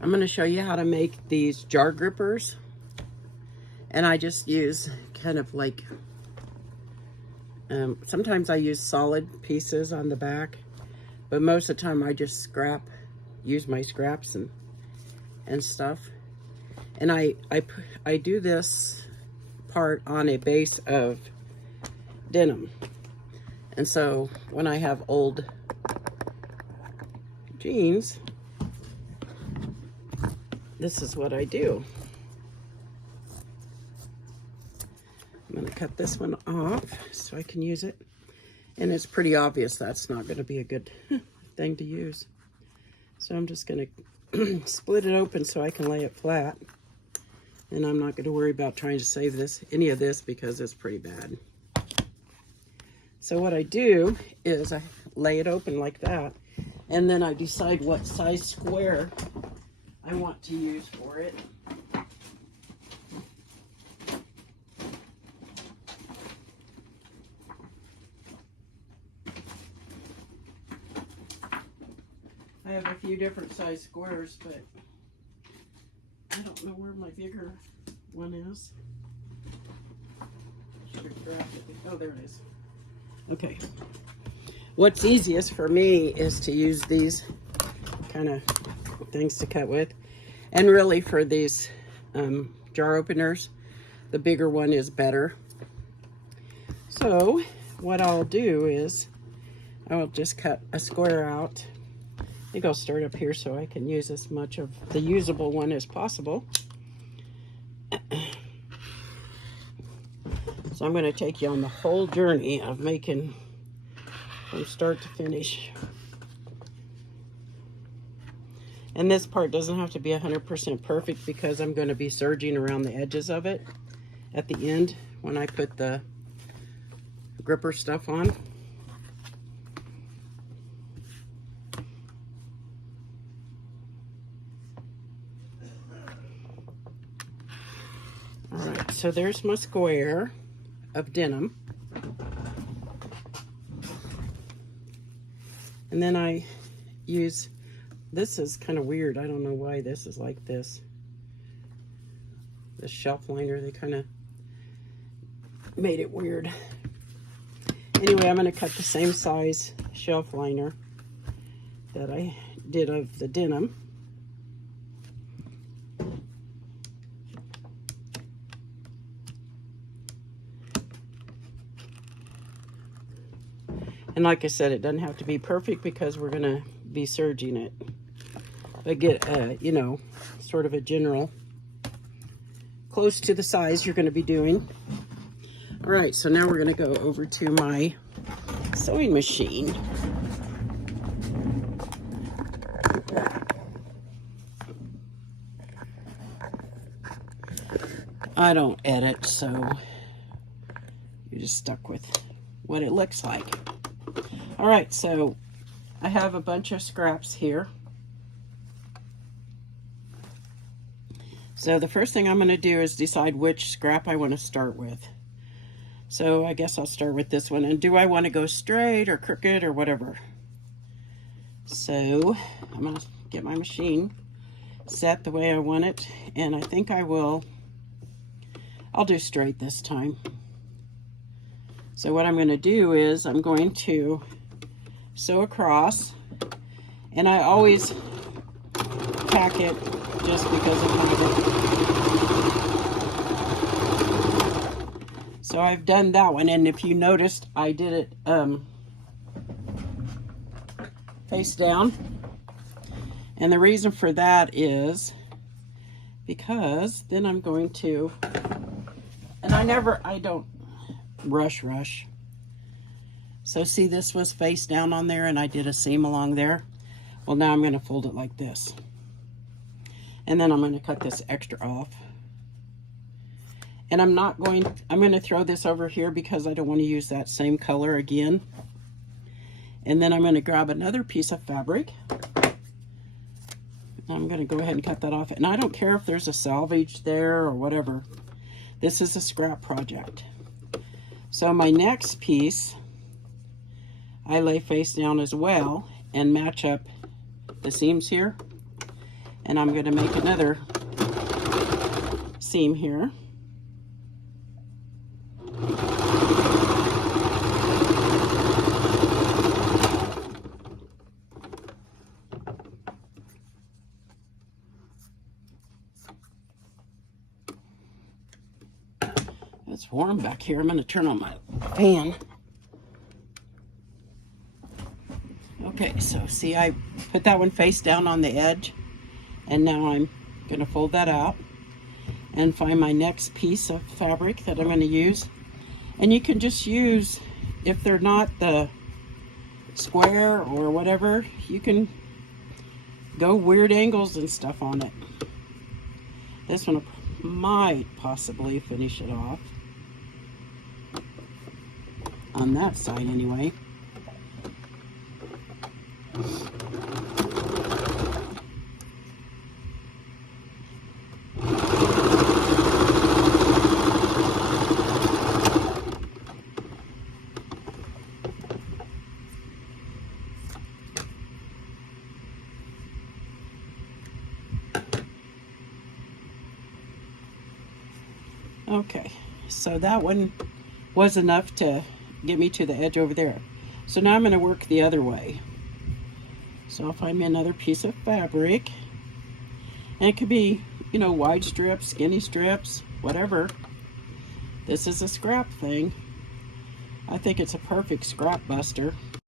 I'm going to show you how to make these jar grippers. And I just use kind of like, sometimes I use solid pieces on the back, but most of the time I just use my scraps and stuff. And I do this part on a base of denim. And so when I have old jeans, this is what I do. I'm going to cut this one off so I can use it. And it's pretty obvious that's not going to be a good thing to use. So I'm just going to split it open so I can lay it flat. And I'm not going to worry about trying to save any of this because it's pretty bad. So what I do is I lay it open like that. And then I decide what size square I want to use for it. I have a few different size squares, but I don't know where my bigger one is. Should have grabbed it. Oh, there it is. Okay. What's easiest for me is to use these kind of things to cut with. And really for these jar openers, the bigger one is better. So what I'll do is I'll just cut a square out. I think I'll start up here so I can use as much of the usable one as possible. So I'm going to take you on the whole journey of making from start to finish. And this part doesn't have to be 100% perfect because I'm going to be serging around the edges of it at the end when I put the gripper stuff on. Alright, so there's my square of denim. And then I use, this is kind of weird. I don't know why this is like this. This shelf liner, they kind of made it weird. Anyway, I'm going to cut the same size shelf liner that I did of the denim. And like I said, it doesn't have to be perfect because we're going to be serging it. But get, you know, sort of a general, close to the size you're going to be doing. All right, so now we're going to go over to my sewing machine. I don't edit, so you're just stuck with what it looks like. All right, so I have a bunch of scraps here. So the first thing I'm going to do is decide which scrap I want to start with. So I guess I'll start with this one. And do I want to go straight or crooked or whatever? So I'm going to get my machine set the way I want it. And I think I'll do straight this time. So what I'm going to do is I'm going to sew across, and I always tack it just because of habit. So I've done that one, and if you noticed, I did it face down. And the reason for that is because then I'm going to, and I don't rush. So see, this was face down on there and I did a seam along there. Well, now I'm going to fold it like this. And then I'm going to cut this extra off. And I'm going to throw this over here because I don't want to use that same color again. And then I'm going to grab another piece of fabric. I'm going to go ahead and cut that off. And I don't care if there's a salvage there or whatever. This is a scrap project. So my next piece, I lay face down as well and match up the seams here. And I'm going to make another seam here. It's warm back here. I'm going to turn on my fan. Okay, so see, I put that one face down on the edge, and now I'm going to fold that out and find my next piece of fabric that I'm going to use. And you can just use, if they're not the square or whatever, you can go weird angles and stuff on it. This one might possibly finish it off. On that side anyway. Okay, so that one was enough to get me to the edge over there. So now I'm going to work the other way. So I'll find me another piece of fabric. And it could be, you know, wide strips, skinny strips, whatever. This is a scrap thing. I think it's a perfect scrap buster.